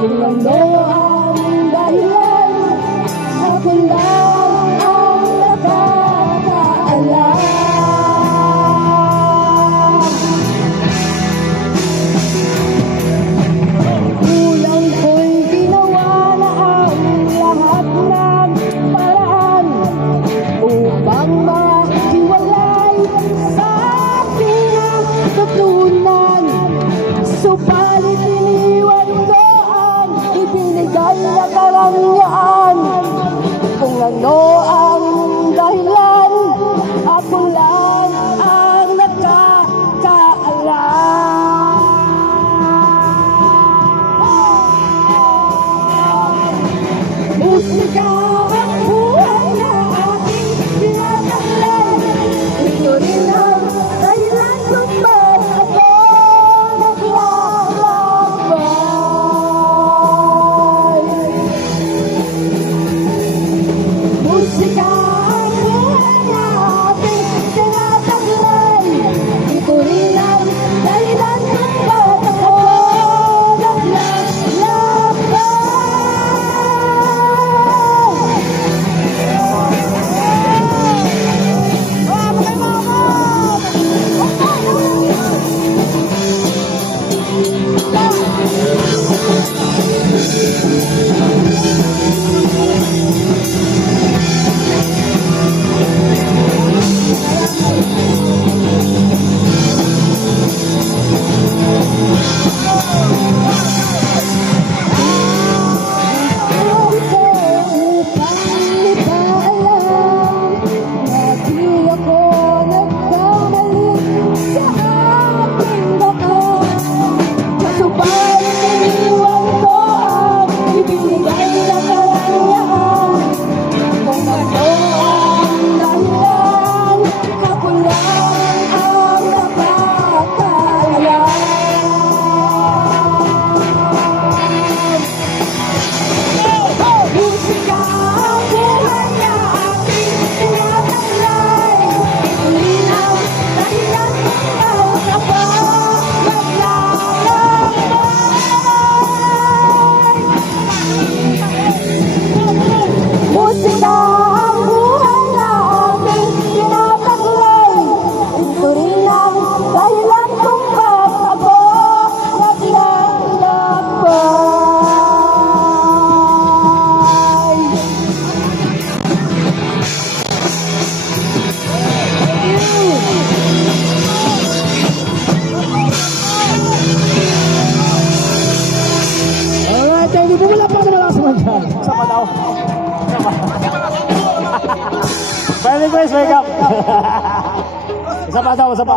Kung ano ang dahilan, ako lang ang nakakaalam. Kulang ko'y ginawa na ang lahat ng paraan upang mahiwalay sa aking natutunan. Subalit iniwan ko ang ibinigay na karangyaan. Kung ano ang dahilan, ako lang ang nakakaalam. Musika ang buhay na aking tinataglay. Ito rin ang dahilan kung ba't ako naglalakbay. Musika ang buhay na aking tinataglay. Ito rin ang dahilan kung ba't ako naglalakbay. Sama daw. Very nice, wake up. Isa pa daw, isa pa.